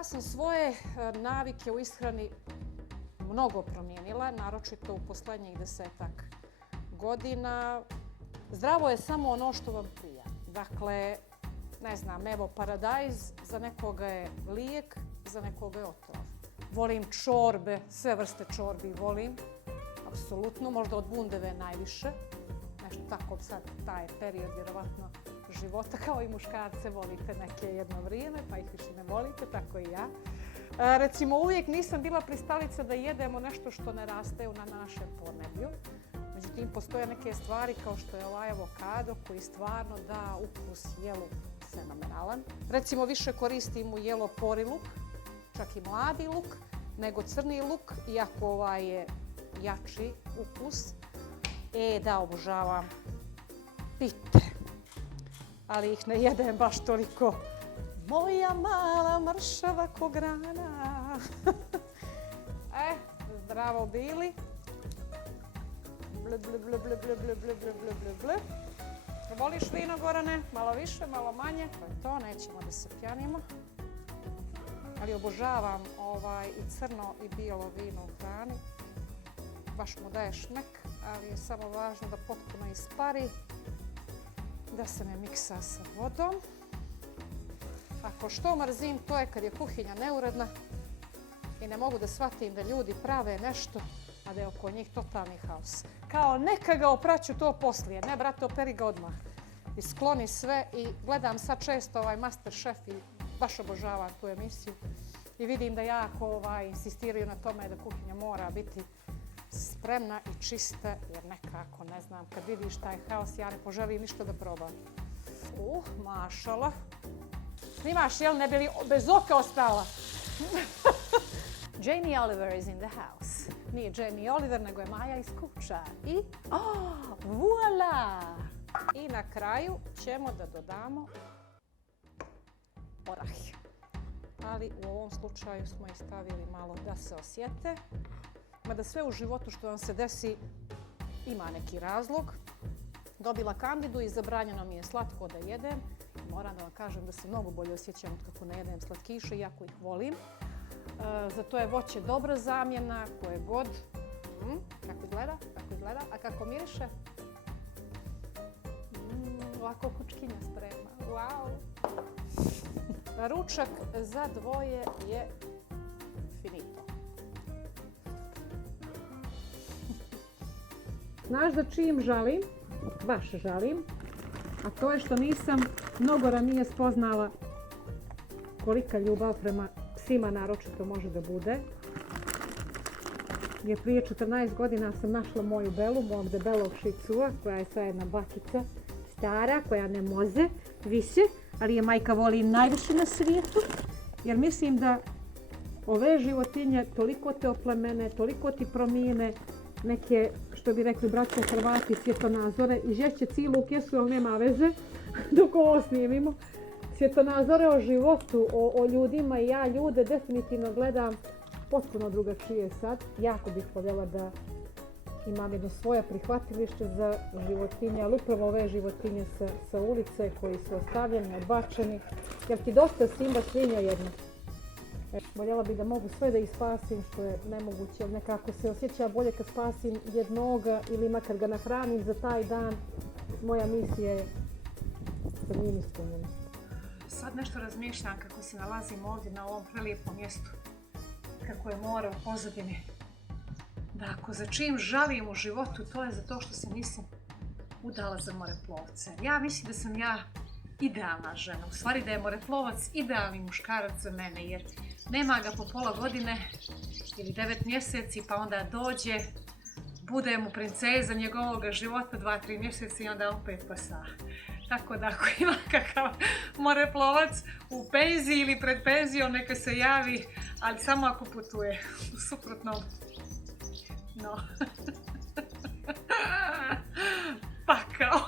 Ja sam svoje navike u ishrani mnogo promijenila, naročito u posljednjih 10-ak godina. Zdravo je samo ono što vam prija. Dakle, ne znam, evo paradajz za nekoga je lijek, za nekoga je otrov. Volim čorbe, sve vrste čorbi volim, apsolutno, možda od bundeve najviše. Nešto tako sad, taj period vjerovatno života, kao i muškarce volite neke jedno vrijeme, pa ih više ne volite, tako i ja. Recimo, uvijek nisam bila pristalica da jedemo nešto što ne raste na našem podneblju. Međutim, postoje neke stvari kao što je ovaj avokado koji stvarno da ukus jelu fenomenalan. Recimo, više koristim u jelo pori luk, čak i mladi luk, nego crni luk, iako ovaj je jači ukus. Da, obožavam pite, ali ih ne jedem baš toliko. Moja mala mršava ko grana. Zdravo bili. Voliš vino, Gorane? Malo više, malo manje. To je to, nećemo da se pjanimo. Ali obožavam i crno i bijelo vino u hrani. Baš mu daje šmek, ali je samo važno da potpuno ispari, da se ne miksa sa vodom. Ako što mrzim, to je kad je kuhinja neuredna i ne mogu da shvatim da ljudi prave nešto, a da je oko njih totalni haos. Kao neka ga opraću to poslije, ne brate, operi ga odmah. I skloni sve i gledam sad često Masterchef i baš obožavam tu emisiju. I vidim da jako insistiraju na tome da kuhinja mora biti spremna i čista, jer nekako, ne znam, kad vidiš taj haos, ja ne poželim ništa da probam. Mašala. Snimaš, jel, ne bi li bez oka ostala? Jamie Oliver is in the house. Nije Jamie Oliver, nego je Maja iz Kuća. I, voila! I na kraju ćemo da dodamo orah. Ali u ovom slučaju smo ih stavili malo da se osjete. Mada sve u životu što vam se desi ima neki razlog. Dobila kandidu i zabranjeno mi je slatko da jedem. Moram da vam kažem da se mnogo bolje osjećam od kako ne jedem slatkiše, iako ih volim. Zato je voće dobra zamjena, koje god. Kako izgleda? A kako miriše? Ovako kučkinja sprema. Wow! Ručak za dvoje je finito. Znaš za čim žalim? Baš žalim. A to je što nisam mnogo ranije spoznala kolika ljubav prema psima naročito može da bude. Jer prije 14 godina sam našla moju Belu, mog debelog šicua, koja je sad jedna bakica, stara, koja ne može više, ali je majka voli najviše na svijetu. Jer mislim da ove životinje toliko te oplemene, toliko ti promijene neke, što bi rekli braća Hrvati, svjetonazore i žešće cijelu kesu, ali nema veze dok ovo snimimo. Svjetonazore o životu, o ljudima i ja ljude definitivno gledam potpuno drugačije sad. Jako bih voljela da imam jedno svoje prihvatilište za životinje, ali upravo ove životinje sa ulice koji su ostavljeni, odbačeni, jer ti dosta simba svinja jedna. Voljela bih da mogu sve da ih spasim što je nemoguće, ali nekako se osjeća bolje kad spasim jednoga ili makar ga nahranim za taj dan. Moja misija je sa njim ispunjena. Sad nešto razmišljam kako se nalazim ovdje na ovom prelijepom mjestu, kako je more u pozadini. Da ako za čim žalim u životu, to je zato što se nisam udala za moreplovce. Ja mislim da sam ja idealna žena. U stvari da je moreplovac idealni muškarac za mene, jer nema ga po pola godine ili 9 mjeseci, pa onda dođe, bude mu princeza njegovog života 2-3 mjeseca i onda opet pasa. Tako da ako ima kakav moreplovac u penziji ili pred penzijom, neka se javi, ali samo ako putuje. U suprotnom, no. Pakao.